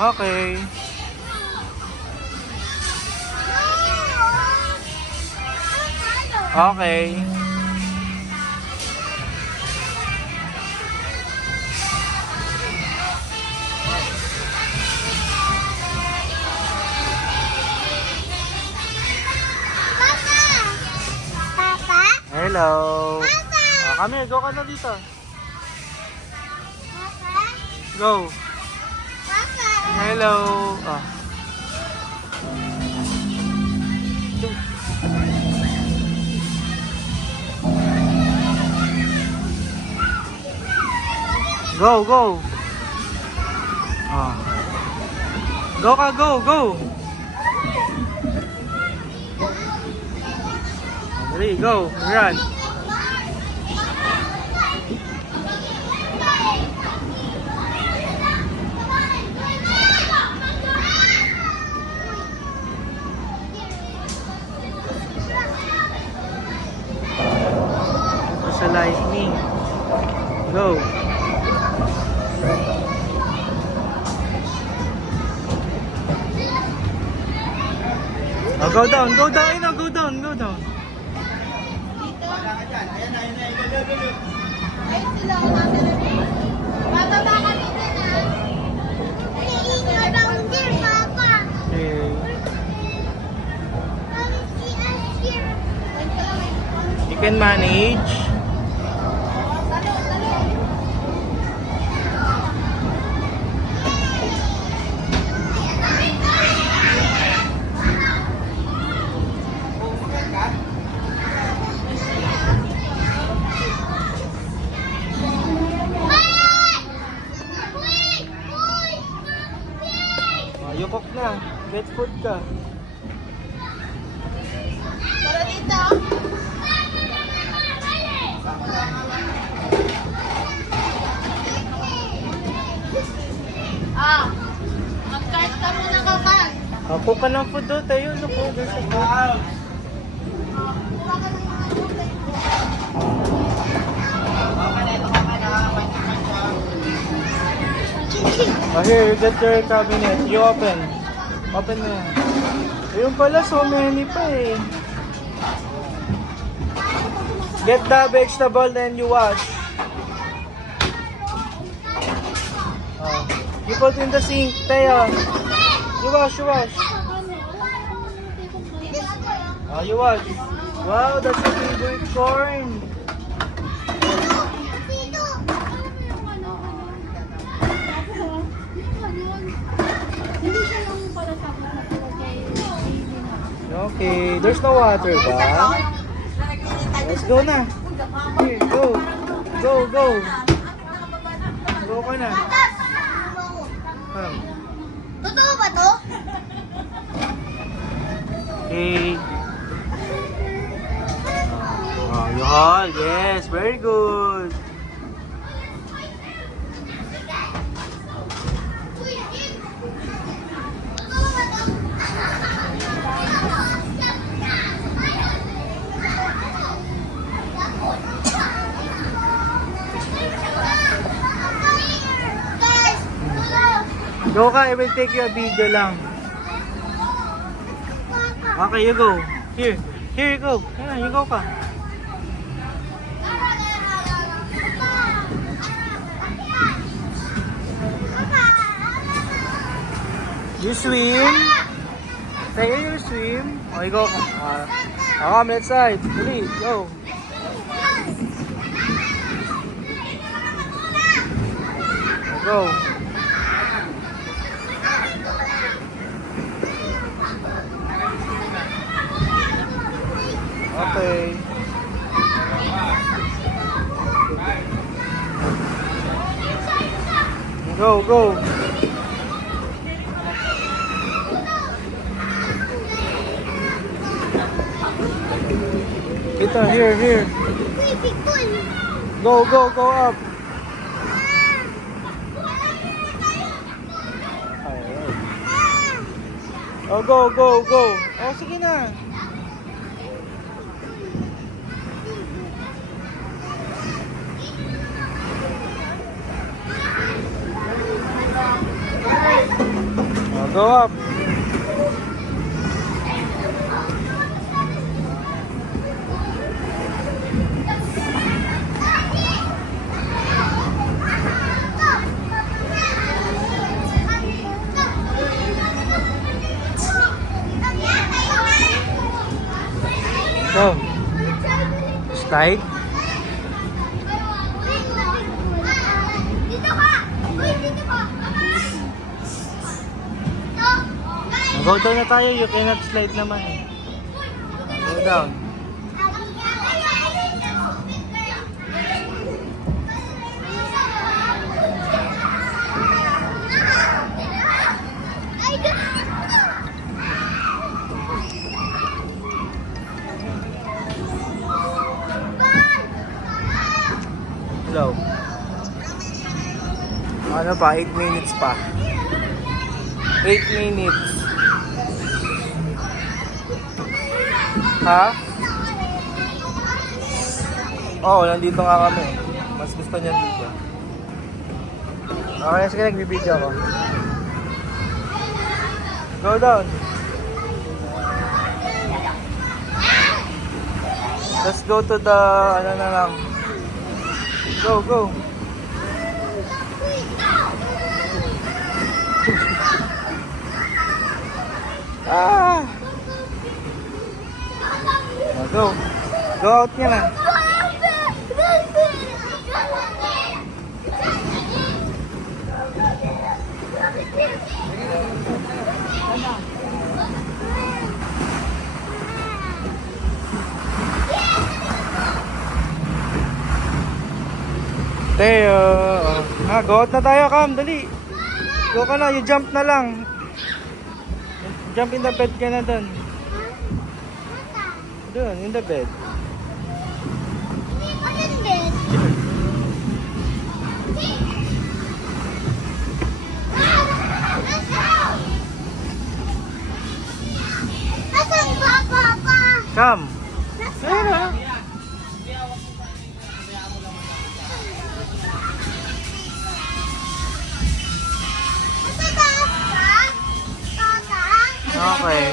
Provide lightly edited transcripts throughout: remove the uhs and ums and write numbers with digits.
Okay. Okay. Papa? Hello. Papa? Kami, go ka na dito. Papa? Go. Papa? Hello. Go, go. Go ka, go, go. Ready, go, run. Ito sa lightning. Go. Go down, go down, go down, go down. Ay, sila ako natin. Bababa kami dun, ah. Iinga down there, Papa. Okay. Come see us here. You can manage. Yukok na. Get food ka. Tara dito. Mag-cart ka muna, Kakan. Ako ka ng food doon. Tayo, ano po? There's a food. Here, you get your cabinet. You open. Open na yan. Ayun pala, so many pa eh. Get the vegetable and you wash. You put in the sink, Taya. You wash, you wash. You wash. Wow, that's a favorite corn. Okay, there's no water ba? Let's go na. Here, go. Go, go. Go ka na. Totoo ba to? Okay. You hold. Yes, very good. Go ka, I will take you a video lang. Okay, you go. Here you go. Yeah, you go ka. You swim. Say you swim. Oh, you go ka. Come, let's side. Dali, go. Go. Okay. Go, go. Kita, here. Go, go up. Oh, go. Oh, sige na. Go up. Go. Slide. Dito ka! Uy, dito ka! Go down na tayo. You cannot slide naman eh. Go down. Hello. Ano pa? 8 minutes pa. 8 minutes. Ha? Oo, nandito nga kami. Mas gusto niya dito. Okay, sige, nagbibideo ako. Go down. Let's go to the, ano na lang. Go, go. Ah! Oh, go. Go out niya na. Teo. Go out na tayo, Cam. Dali. Go ka na. You jump na lang. Jump in the bed ka na dun. Dun, in the bed. Come. Ayun na. Okay.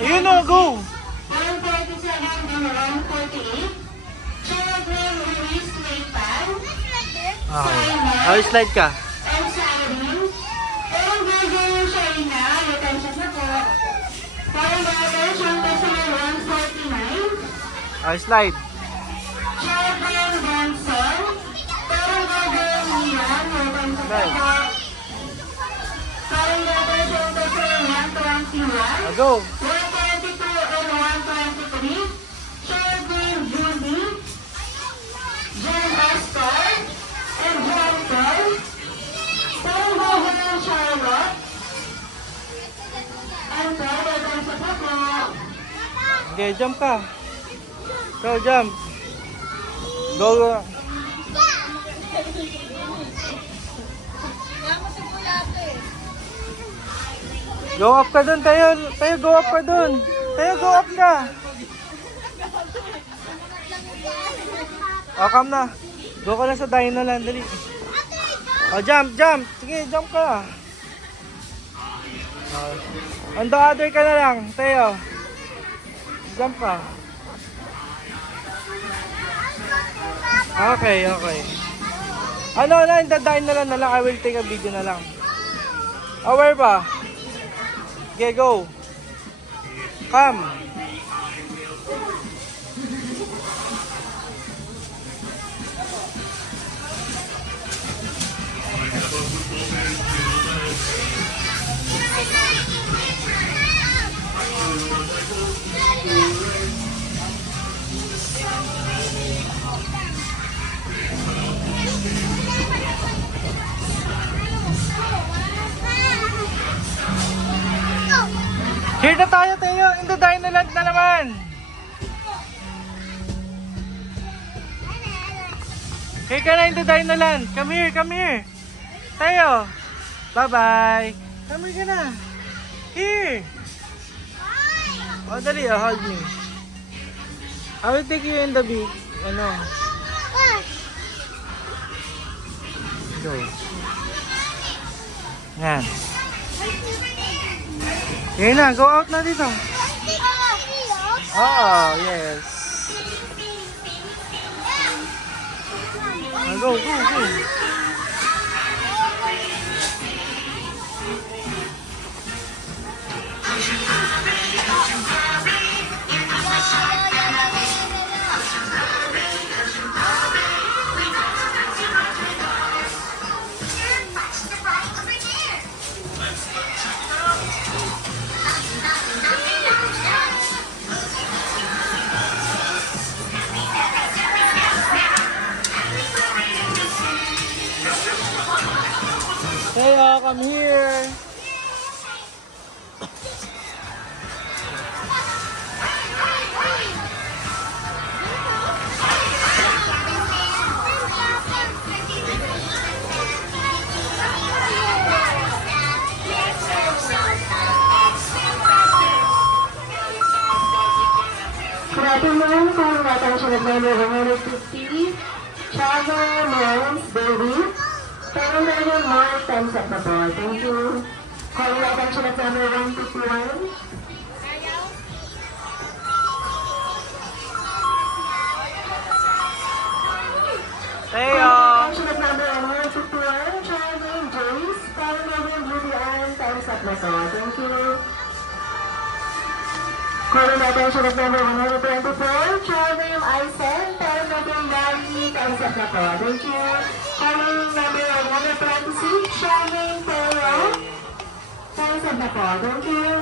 Ayun na, go. Okay. Oh, slide ka. Oh, slide. Slide. Oh, go. 122 and 123. Sherwin Judy, Jen Esther, and Jen Paul. Tango Helen Charlotte. And Paul, welcome sa pako. Okay, jump ka. Go, jump. Go. Go up ka dun, tayo. Tayo, go up ka dun. Tayo, go up ka. Oh, come na. Go ka na sa dino lang, dali. Oh, jump, jump. Sige, jump ka. Oh. On the other ka na lang, tayo. Jump ka. Okay, okay. Ano na, dadain na lang. I will take a video na lang. Oh, where ba? Okay, go. Come. Here na tayo, Tayo. In the Dinoland na naman. Here ka na in the Dinoland. Come here, come here. Tayo. Bye-bye. Come here ka na. Here. Oh, dali. Oh, hold me. I will take you in the big, ano. Go. Yan. Yan na, go out na dito. Oh, yes. Go, go, go. Teo, come here. Good afternoon, calling attention of number 150, Chavo Lawrence Baby. Calling number more times at the ball. Thank you. Calling attention of number 151. Teo. Attention of number 151, Chavo James. Calling number Judy Ann times at the ball. Thank you. Calling attention of number 124, Charvin Aisen, calling number Gary, times at the ball. Thank you. Calling number 126, Charvin Teo, times at the ball. Thank you.